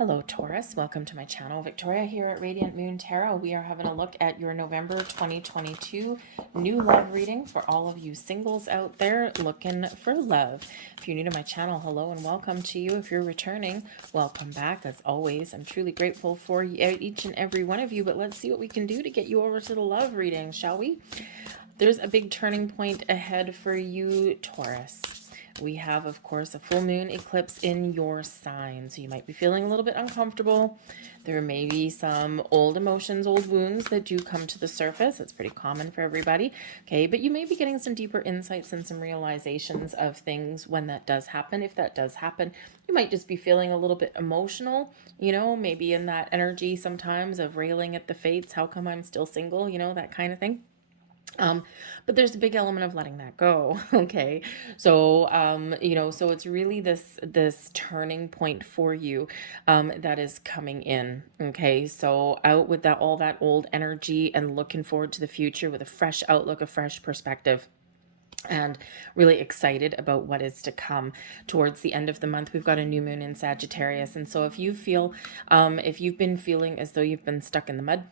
Hello Taurus, welcome to my channel. Victoria here at Radiant Moon Tarot. We are having a look at your November 2022 new love reading for all of you singles out there looking for love. If you're new to my channel, hello and welcome to you. If you're returning, welcome back. As always, I'm truly grateful for each and every one of you, but let's see what we can do to get you over to the love reading, shall we? There's a big turning point ahead for you, Taurus. We have, of course, a full moon eclipse in your sign. So you might be feeling a little bit uncomfortable. There may be some old emotions, old wounds that do come to the surface. It's pretty common for everybody. Okay, but you may be getting some deeper insights and some realizations of things when that does happen. If that does happen, you might just be feeling a little bit emotional, you know, maybe in that energy sometimes of railing at the fates. How come I'm still single? You know, that kind of thing. But there's a big element of letting that go. Okay. So, so it's really this turning point for you, that is coming in. Okay. So out with all that old energy and looking forward to the future with a fresh outlook, a fresh perspective, and really excited about what is to come. Towards the end of the month, we've got a new moon in Sagittarius. And so if you've been feeling as though you've been stuck in the mud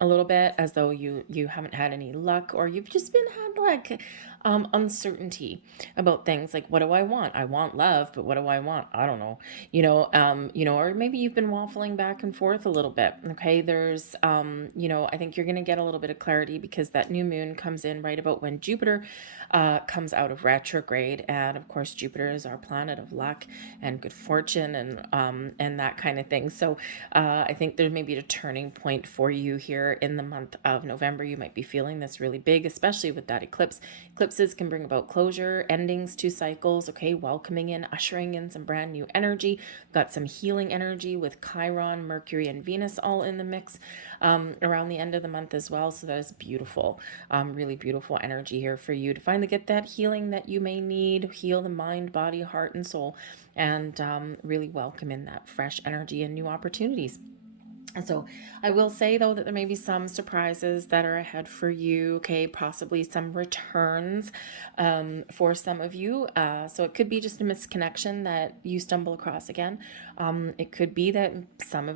a little bit, as though you haven't had any luck, or you've just been had like uncertainty about things, like, what do I want? I want love, but what do I want? I don't know. Or maybe you've been waffling back and forth a little bit. Okay, there's I think you're going to get a little bit of clarity because that new moon comes in right about when Jupiter comes out of retrograde, and of course Jupiter is our planet of luck and good fortune and that kind of thing. So I think there may be a turning point for you here in the month of November. You might be feeling this really big, especially with that eclipse. Eclipses can bring about closure, endings to cycles, okay, welcoming in, ushering in some brand new energy. We've got some healing energy with Chiron, Mercury, and Venus all in the mix around the end of the month as well. So that is beautiful, really beautiful energy here for you to finally get that healing that you may need, heal the mind, body, heart, and soul, and really welcome in that fresh energy and new opportunities. And so I will say, though, that there may be some surprises that are ahead for you, okay, possibly some returns for some of you. So it could be just a misconnection that you stumble across again. It could be that some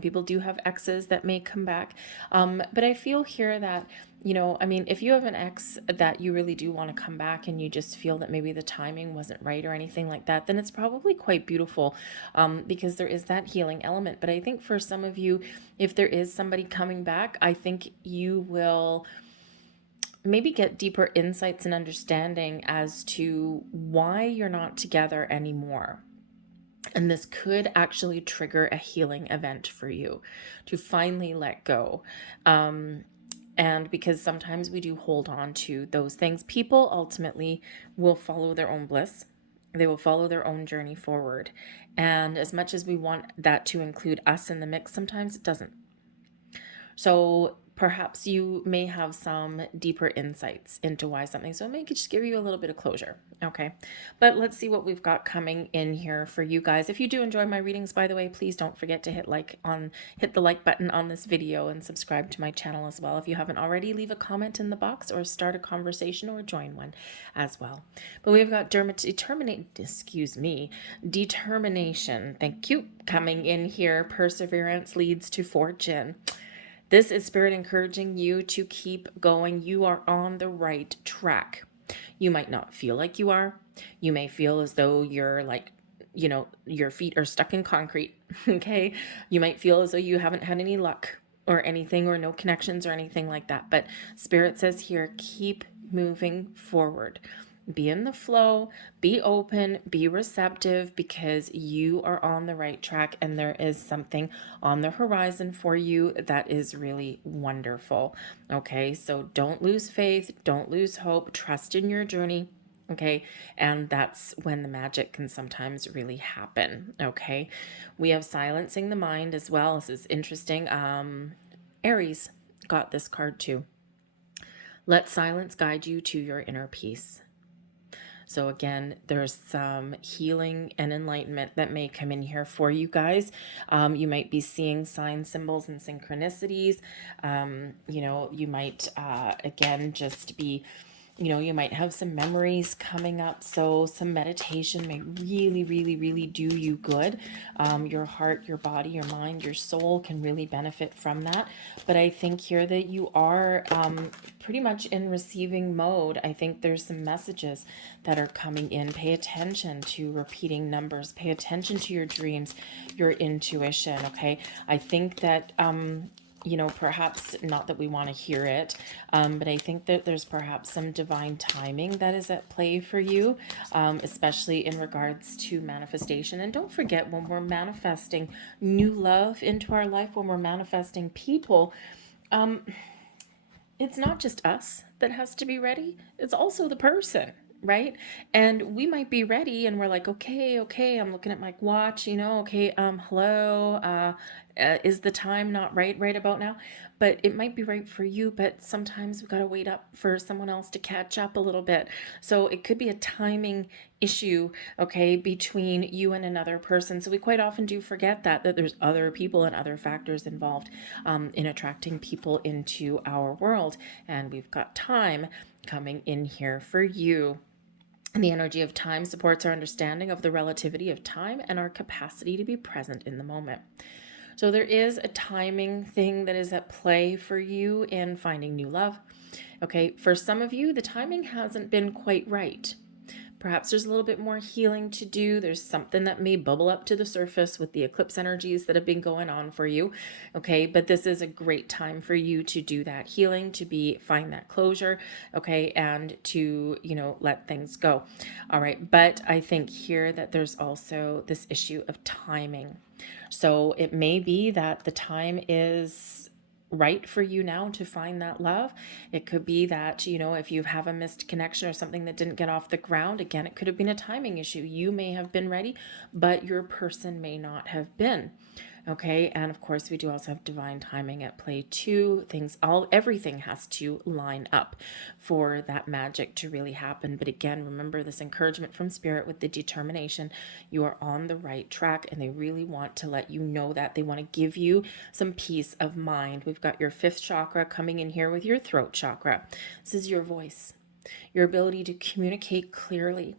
people do have exes that may come back. But I feel here that, if you have an ex that you really do want to come back and you just feel that maybe the timing wasn't right or anything like that, then it's probably quite beautiful, because there is that healing element. But I think for some of you, if there is somebody coming back, I think you will maybe get deeper insights and understanding as to why you're not together anymore. And this could actually trigger a healing event for you to finally let go. And because sometimes we do hold on to those things, people ultimately will follow their own bliss. They will follow their own journey forward. And as much as we want that to include us in the mix, sometimes it doesn't. So perhaps you may have some deeper insights into why something, so it may just give you a little bit of closure. Okay, but let's see what we've got coming in here for you guys. If you do enjoy my readings, by the way, please don't forget to hit the like button on this video and subscribe to my channel as well. If you haven't already, leave a comment in the box or start a conversation or join one as well. But we've got determination, thank you, coming in here. Perseverance leads to fortune. This is Spirit encouraging you to keep going. You are on the right track. You might not feel like you are. You may feel as though you're like, your feet are stuck in concrete. Okay. You might feel as though you haven't had any luck or anything, or no connections or anything like that. But Spirit says here, keep moving forward. Be in the flow, be open, be receptive, because you are on the right track and there is something on the horizon for you that is really wonderful. Okay, so don't lose faith, don't lose hope, trust in your journey. Okay, and that's when the magic can sometimes really happen. Okay, we have silencing the mind as well. This is interesting. Aries got this card too. Let silence guide you to your inner peace. So again, there's some healing and enlightenment that may come in here for you guys. You might be seeing signs, symbols, and synchronicities. You might, again, just be You know, you might have some memories coming up, so some meditation may really, really, really do you good. Your heart, your body, your mind, your soul can really benefit from that. But I think here that you are pretty much in receiving mode. I think there's some messages that are coming in. Pay attention to repeating numbers. Pay attention to your dreams, your intuition, okay? I think that you know, perhaps not that we want to hear it, but I think that there's perhaps some divine timing that is at play for you, especially in regards to manifestation. And don't forget, when we're manifesting new love into our life, when we're manifesting people, it's not just us that has to be ready, it's also the person, right? And we might be ready and we're like, okay, I'm looking at my watch, you know, okay, hello, is the time not right about now? But it might be right for you, but sometimes we've got to wait up for someone else to catch up a little bit. So it could be a timing issue, okay, between you and another person. So we quite often do forget that there's other people and other factors involved in attracting people into our world. And we've got time coming in here for you. And the energy of time supports our understanding of the relativity of time and our capacity to be present in the moment. So there is a timing thing that is at play for you in finding new love. Okay, for some of you, the timing hasn't been quite right. Perhaps there's a little bit more healing to do. There's something that may bubble up to the surface with the eclipse energies that have been going on for you. Okay, but this is a great time for you to do that healing, to find that closure, okay, and to, you know, let things go. All right, but I think here that there's also this issue of timing. So it may be that the time is right for you now to find that love. It could be that, you know, if you have a missed connection or something that didn't get off the ground, again, it could have been a timing issue. You may have been ready, but your person may not have been. Okay, and of course we do also have divine timing at play too. Everything has to line up for that magic to really happen. But again, remember this encouragement from Spirit with the determination. You are on the right track, and they really want to let you know that. They want to give you some peace of mind. We've got your 5th chakra coming in here with your throat chakra. This is your voice, your ability to communicate clearly,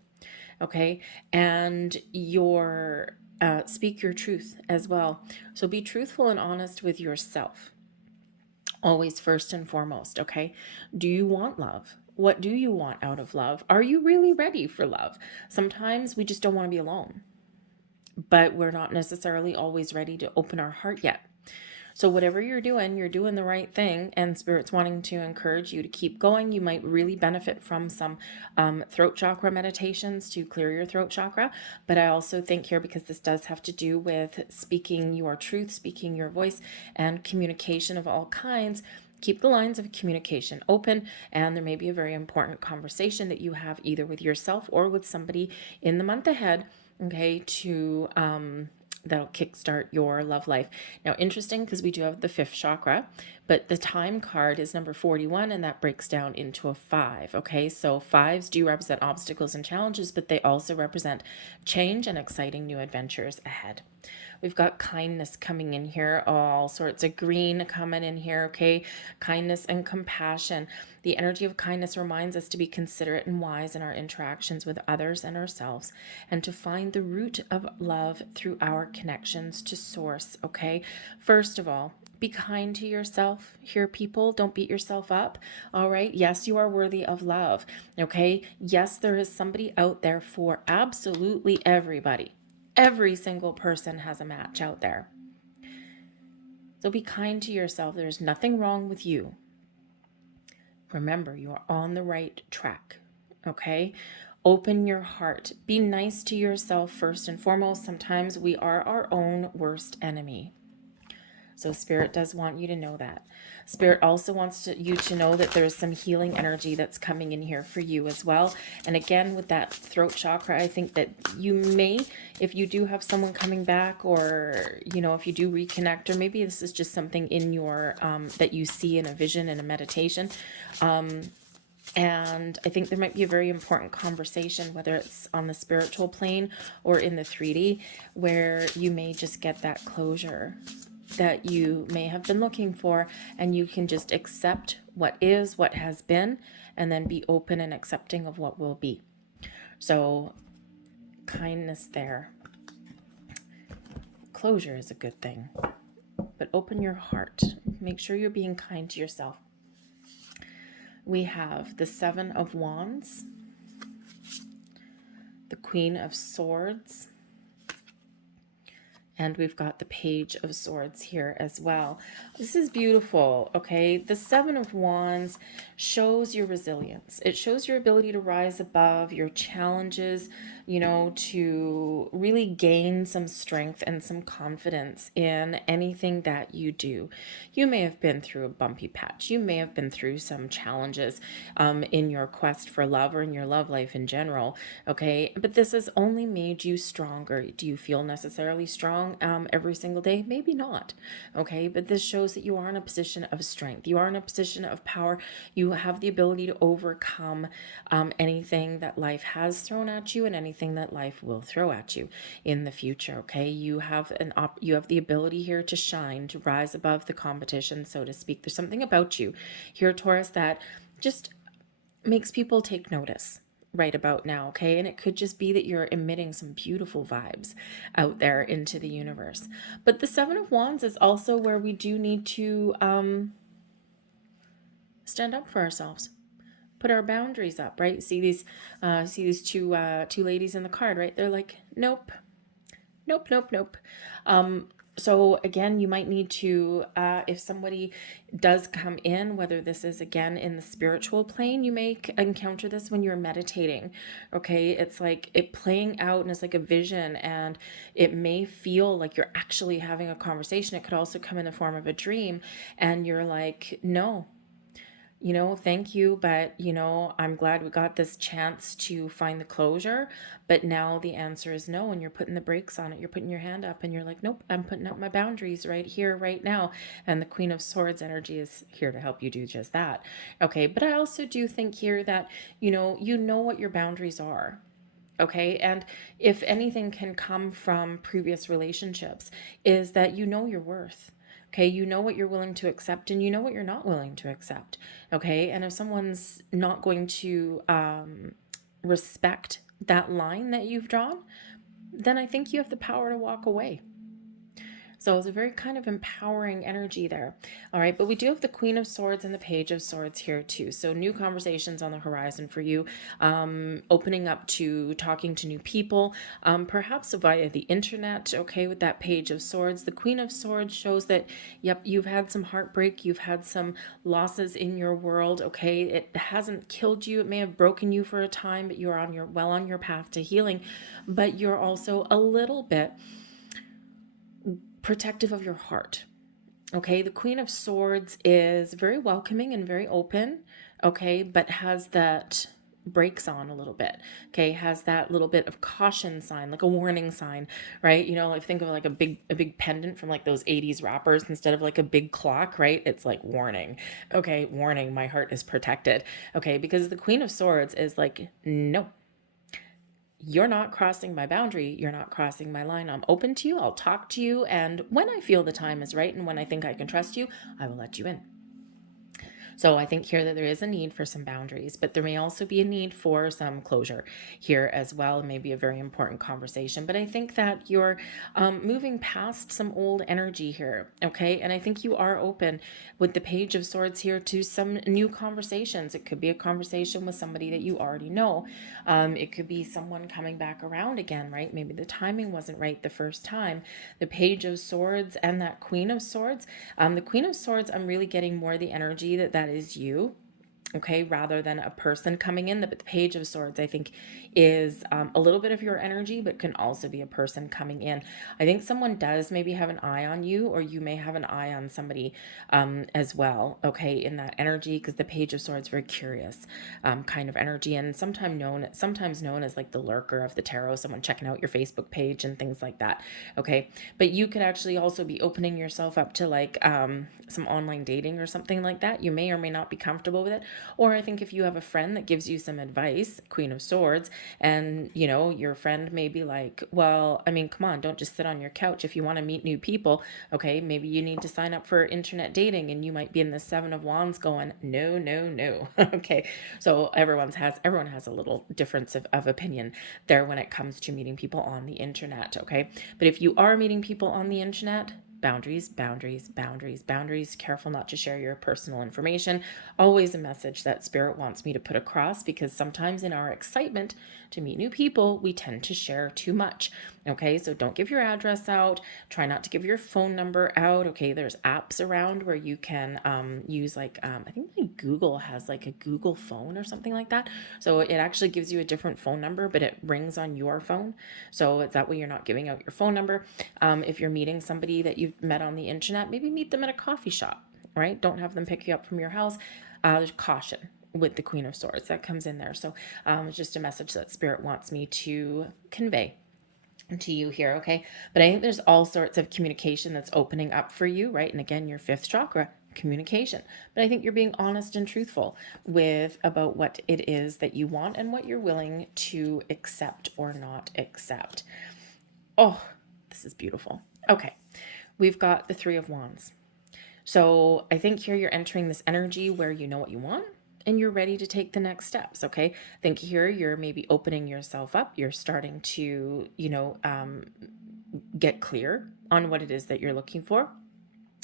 okay, and your speak your truth as well. So be truthful and honest with yourself, always first and foremost, okay? Do you want love? What do you want out of love? Are you really ready for love? Sometimes we just don't want to be alone, but we're not necessarily always ready to open our heart yet. So whatever you're doing the right thing, and Spirit's wanting to encourage you to keep going. You might really benefit from some throat chakra meditations to clear your throat chakra. But I also think here, because this does have to do with speaking your truth, speaking your voice, and communication of all kinds, keep the lines of communication open, and there may be a very important conversation that you have either with yourself or with somebody in the month ahead, okay, to that'll kickstart your love life. Now, interesting, because we do have the 5th chakra, but the time card is number 41, and that breaks down into a 5. Okay, so 5s do represent obstacles and challenges, but they also represent change and exciting new adventures ahead. We've got kindness coming in here, all sorts of green coming in here, okay? Kindness and compassion. The energy of kindness reminds us to be considerate and wise in our interactions with others and ourselves, and to find the root of love through our connections to source, okay? First of all, be kind to yourself here, people. Don't beat yourself up, all right? Yes, you are worthy of love, okay? Yes, there is somebody out there for absolutely everybody. Every single person has a match out there. So be kind to yourself. There's nothing wrong with you. Remember, you are on the right track, okay? Open your heart. Be nice to yourself first and foremost. Sometimes we are our own worst enemy. So Spirit does want you to know that. Spirit also wants you to know that there's some healing energy that's coming in here for you as well. And again, with that throat chakra, I think that you may, if you do have someone coming back, or, you know, if you do reconnect, or maybe this is just something in your, that you see in a vision, in a meditation, and I think there might be a very important conversation, whether it's on the spiritual plane or in the 3D, where you may just get that closure that you may have been looking for, and you can just accept what is, what has been, and then be open and accepting of what will be. So kindness there. Closure is a good thing, but open your heart. Make sure you're being kind to yourself. We have the Seven of Wands, the Queen of Swords, and we've got the Page of Swords here as well. This is beautiful, okay? The Seven of Wands shows your resilience. It shows your ability to rise above your challenges, you know, to really gain some strength and some confidence in anything that you do. You may have been through a bumpy patch. You may have been through some challenges in your quest for love or in your love life in general, okay? But this has only made you stronger. Do you feel necessarily strong every single day? Maybe not, okay? But this shows that you are in a position of strength. You are in a position of power. You have the ability to overcome anything that life has thrown at you and anything that life will throw at you in the future, okay? You have the ability here to shine, to rise above the competition, so to speak. There's something about you here, Taurus, that just makes people take notice right about now, okay? And it could just be that you're emitting some beautiful vibes out there into the universe. But the Seven of Wands is also where we do need to stand up for ourselves, put our boundaries up, right? See these two ladies in the card, right? They're like, nope, nope, nope, nope. So again, you might need to, if somebody does come in, whether this is again in the spiritual plane, you may encounter this when you're meditating, okay? It's like it playing out and it's like a vision, and it may feel like you're actually having a conversation. It could also come in the form of a dream, and you're like, no, you know, thank you, but, you know, I'm glad we got this chance to find the closure, but now the answer is no, and you're putting the brakes on it. You're putting your hand up and you're like, nope, I'm putting up my boundaries right here, right now. And the Queen of Swords energy is here to help you do just that. Okay, but I also do think here that, you know what your boundaries are. Okay, and if anything can come from previous relationships, is that you know your worth. Okay, you know what you're willing to accept and you know what you're not willing to accept. Okay, and if someone's not going to respect that line that you've drawn, then I think you have the power to walk away. So it's a very kind of empowering energy there. All right, but we do have the Queen of Swords and the Page of Swords here too. So new conversations on the horizon for you, opening up to talking to new people, perhaps via the internet, okay, with that Page of Swords. The Queen of Swords shows that, yep, you've had some heartbreak, you've had some losses in your world, okay? It hasn't killed you, it may have broken you for a time, but you're well on your path to healing, but you're also a little bit protective of your heart. Okay, the Queen of Swords is very welcoming and very open, okay, but has that brakes on a little bit, okay, has that little bit of caution sign, like a warning sign, right? You know, like think of like a big pendant from like those 80s rappers instead of like a big clock, right? It's like warning, okay, warning, my heart is protected, okay, because the Queen of Swords is like, no, you're not crossing my boundary. You're not crossing my line. I'm open to you. I'll talk to you. And when I feel the time is right and when I think I can trust you, I will let you in. So I think here that there is a need for some boundaries, but there may also be a need for some closure here as well. It may be a very important conversation, but I think that you're moving past some old energy here, okay? And I think you are open with the Page of Swords here to some new conversations. It could be a conversation with somebody that you already know. It could be someone coming back around again, right? Maybe the timing wasn't right the first time. The Page of Swords and that Queen of Swords. The Queen of Swords, I'm really getting more the energy that is you, okay, rather than a person coming in. But the Page of Swords, I think, is a little bit of your energy, but can also be a person coming in. I think someone does maybe have an eye on you, or you may have an eye on somebody as well, okay, in that energy, because the Page of Swords, very curious kind of energy, and sometimes known as like the lurker of the tarot, someone checking out your Facebook page and things like that, okay? But you could actually also be opening yourself up to like some online dating or something like that. You may or may not be comfortable with it, Or I think if you have a friend that gives you some advice, Queen of Swords, and your friend may be like, well, I mean, come on, don't just sit on your couch. If you want to meet new people, okay, maybe you need to sign up for internet dating, and you might be in the Seven of Wands going, no, no, no. Okay, so everyone has a little difference of opinion there when it comes to meeting people on the internet. Okay, but if you are meeting people on the internet, boundaries, boundaries, boundaries, boundaries. Careful not to share your personal information. Always a message that Spirit wants me to put across, because sometimes in our excitement to meet new people, we tend to share too much. Okay, so don't give your address out. Try not to give your phone number out. Okay, there's apps around where you can use I think like Google has like a Google phone or something like that. So it actually gives you a different phone number, but it rings on your phone. So it's that way you're not giving out your phone number. If you're meeting somebody that you've met on the internet, maybe meet them at a coffee shop, right? Don't have them pick you up from your house. There's caution with the Queen of Swords that comes in there. So it's just a message that Spirit wants me to convey to you here. Okay, but I think there's all sorts of communication that's opening up for you, right? And again, your fifth chakra, communication. But I think you're being honest and truthful with about what it is that you want and what you're willing to accept or not accept. Oh, this is beautiful. Okay, we've got the Three of Wands. So I think here you're entering this energy where you know what you want and you're ready to take the next steps. Okay, I think here you're maybe opening yourself up. You're starting to, get clear on what it is that you're looking for.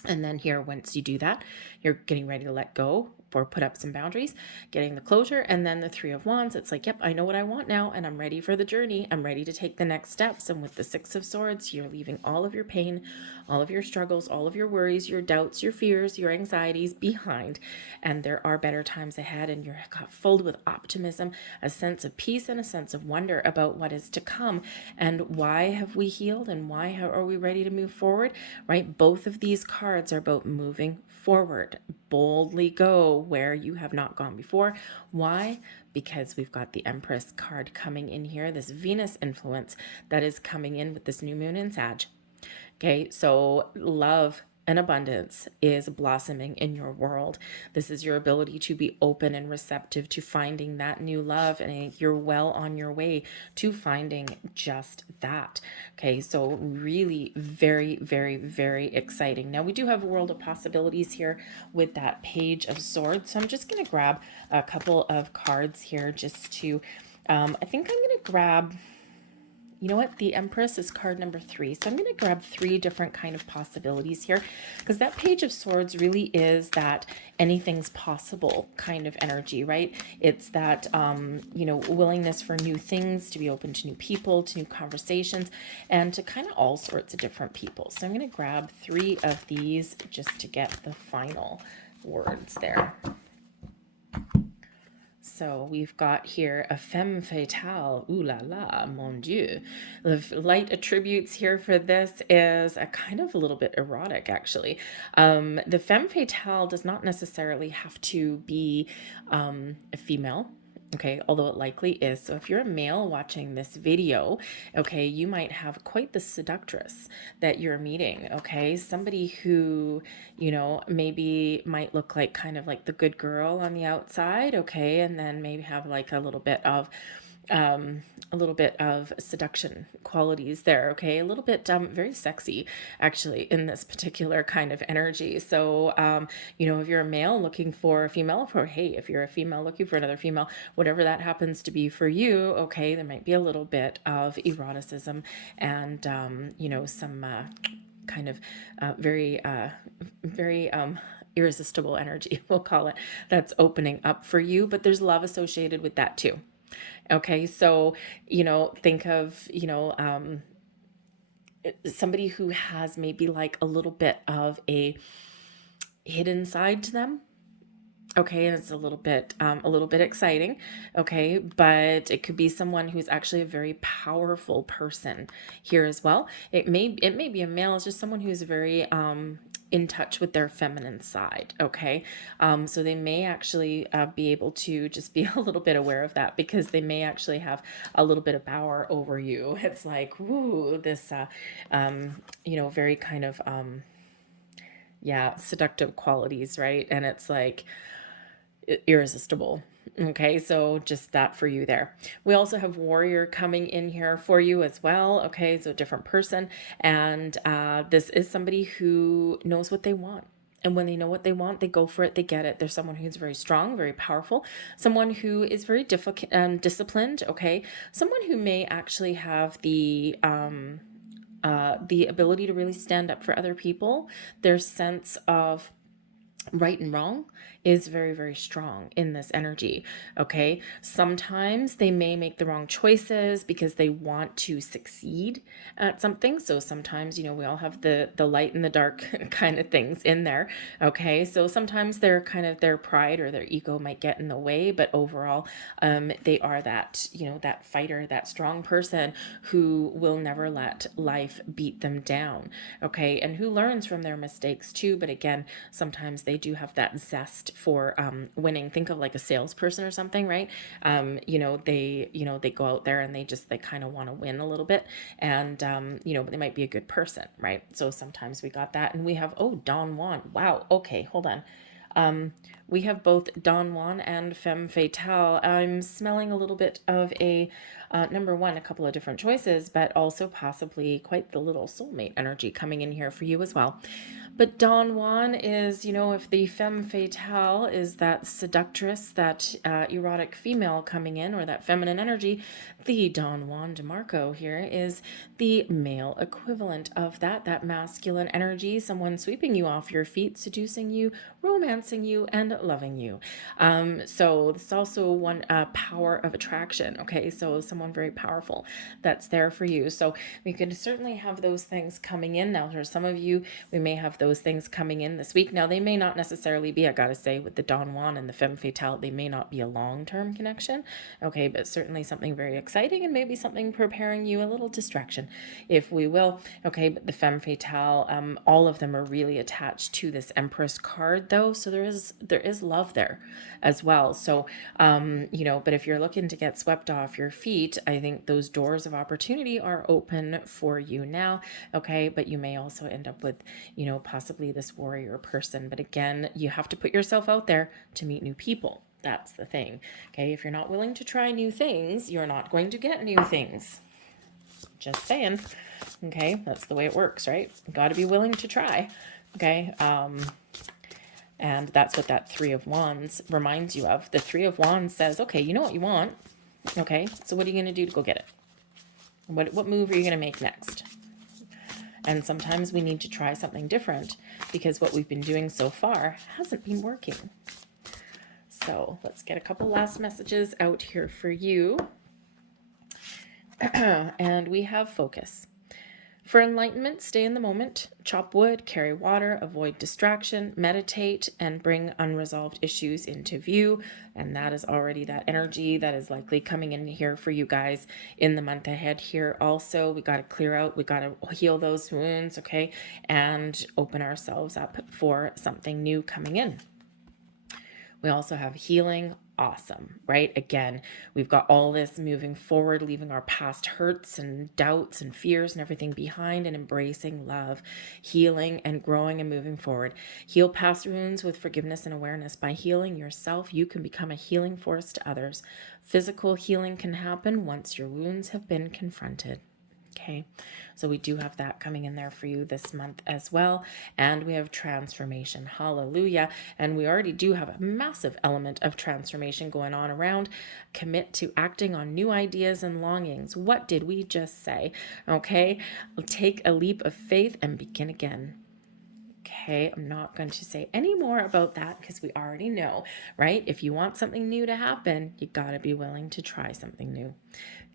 And then here, once you do that, you're getting ready to let go or put up some boundaries, getting the closure. And then the Three of Wands, it's like, yep, I know what I want now, and I'm ready for the journey. I'm ready to take the next steps. And with the Six of Swords, you're leaving all of your pain, all of your struggles, all of your worries, your doubts, your fears, your anxieties behind. And there are better times ahead, and you're filled with optimism, a sense of peace, and a sense of wonder about what is to come. And why have we healed, and why are we ready to move forward, right? Both of these cards are about moving forward. Boldly go where you have not gone before. Why? Because we've got the Empress card coming in here, this Venus influence that is coming in with this new moon in Sag. Okay, so love and abundance is blossoming in your world. This is your ability to be open and receptive to finding that new love, and you're well on your way to finding just that. Okay, so really very, very, very exciting. Now we do have a world of possibilities here with that Page of Swords. So I'm just going to grab a couple of cards here just to, I think I'm going to grab, you know what? The Empress is card number 3. So I'm going to grab 3 different kind of possibilities here, because that Page of Swords really is that anything's possible kind of energy, right? It's that, willingness for new things, to be open to new people, to new conversations, and to kind of all sorts of different people. So I'm going to grab 3 of these just to get the final words there. So we've got here a femme fatale. Ooh la la, mon Dieu. The light attributes here for this is a kind of a little bit erotic, actually. The femme fatale does not necessarily have to be a female. Okay, although it likely is. So if you're a male watching this video, okay, you might have quite the seductress that you're meeting, okay? Somebody who, maybe might look like kind of like the good girl on the outside, okay? And then maybe have like a little bit of seduction qualities there. Okay, a little bit very sexy actually in this particular kind of energy. So if you're a male looking for a female, or hey, if you're a female looking for another female, whatever that happens to be for you, okay, there might be a little bit of eroticism and some kind of very irresistible energy, we'll call it, that's opening up for you. But there's love associated with that too. Okay, so, think of, somebody who has maybe like a little bit of a hidden side to them. Okay, and it's a little bit exciting. Okay, but it could be someone who's actually a very powerful person here as well. It may be a male. It's just someone who's very in touch with their feminine side. Okay, so they may actually be able to just be a little bit aware of that, because they may actually have a little bit of power over you. It's like, woo, this very kind of seductive qualities, right? And it's like, irresistible. Okay, so just that for you there. We also have warrior coming in here for you as well. Okay, so different person. And this is somebody who knows what they want. And when they know what they want, they go for it, they get it. There's someone who's very strong, very powerful, someone who is very disciplined, okay? Someone who may actually have the ability to really stand up for other people. Their sense of right and wrong is very, very strong in this energy. Okay, sometimes they may make the wrong choices because they want to succeed at something. So sometimes, you know, we all have the light and the dark kind of things in there. Okay, so sometimes they're kind of, their pride or their ego might get in the way, but overall they are that, you know, that fighter, that strong person who will never let life beat them down. Okay, and who learns from their mistakes too. But again, sometimes they do have that zest for winning. Think of like a salesperson or something, right? They go out there and they kind of want to win a little bit, and but they might be a good person, right? So sometimes we got that. And we have, oh, Don Juan. Wow. Okay, hold on. We have both Don Juan and Femme Fatale. I'm smelling a little bit of a, number one, a couple of different choices, but also possibly quite the little soulmate energy coming in here for you as well. But Don Juan is, if the femme fatale is that seductress, that erotic female coming in, or that feminine energy, the Don Juan DeMarco here is the male equivalent of that masculine energy, someone sweeping you off your feet, seducing you, romancing you, and loving you. So this is also one power of attraction. Okay, so someone very powerful that's there for you. So we could certainly have those things coming in. Now, for some of you, we may have those things coming in this week. Now, they may not necessarily be, I gotta say, with the Don Juan and the Femme Fatale, they may not be a long-term connection. Okay, but certainly something very exciting, and maybe something preparing you, a little distraction, if we will. Okay, but the Femme Fatale, all of them are really attached to this Empress card, though. So there is love there as well. So, but if you're looking to get swept off your feet, I think those doors of opportunity are open for you now. Okay, but you may also end up with, possibly this warrior person. But again, you have to put yourself out there to meet new people. That's the thing. Okay, if you're not willing to try new things, you're not going to get new things. Just saying. Okay, that's the way it works, right? Got to be willing to try. Okay, and that's what that Three of Wands reminds you of. The Three of Wands says, okay, you know what you want. Okay, so what are you going to do to go get it? What move are you going to make next? And sometimes we need to try something different because what we've been doing so far hasn't been working. So let's get a couple last messages out here for you. And we have focus. For enlightenment, stay in the moment, chop wood, carry water, avoid distraction, meditate, and bring unresolved issues into view. And that is already that energy that is likely coming in here for you guys in the month ahead here. Also, we got to clear out, we got to heal those wounds, okay, and open ourselves up for something new coming in. We also have healing. Awesome, right? Again, we've got all this moving forward, leaving our past hurts and doubts and fears and everything behind, and embracing love, healing and growing and moving forward. Heal past wounds with forgiveness and awareness. By healing yourself, you can become a healing force to others. Physical healing can happen once your wounds have been confronted. Okay, so we do have that coming in there for you this month as well. And we have transformation. Hallelujah. And we already do have a massive element of transformation going on around. Commit to acting on new ideas and longings. What did we just say? Okay, take a leap of faith and begin again. Okay, I'm not going to say any more about that because we already know, right? If you want something new to happen, you got to be willing to try something new.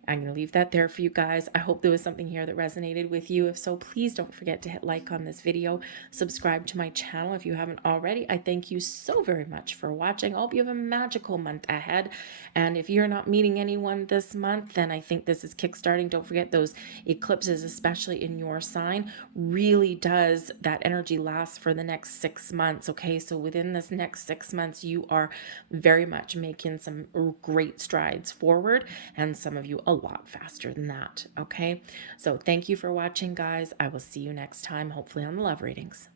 I'm going to leave that there for you guys. I hope there was something here that resonated with you. If so, please don't forget to hit like on this video. Subscribe to my channel if you haven't already. I thank you so very much for watching. I hope you have a magical month ahead. And if you're not meeting anyone this month, then I think this is kickstarting. Don't forget those eclipses, especially in your sign, really does that energy last for the next 6 months. Okay, so within this next 6 months, you are very much making some great strides forward, and some of you a lot faster than that. Okay, so thank you for watching, guys. I will see you next time, hopefully on the love readings.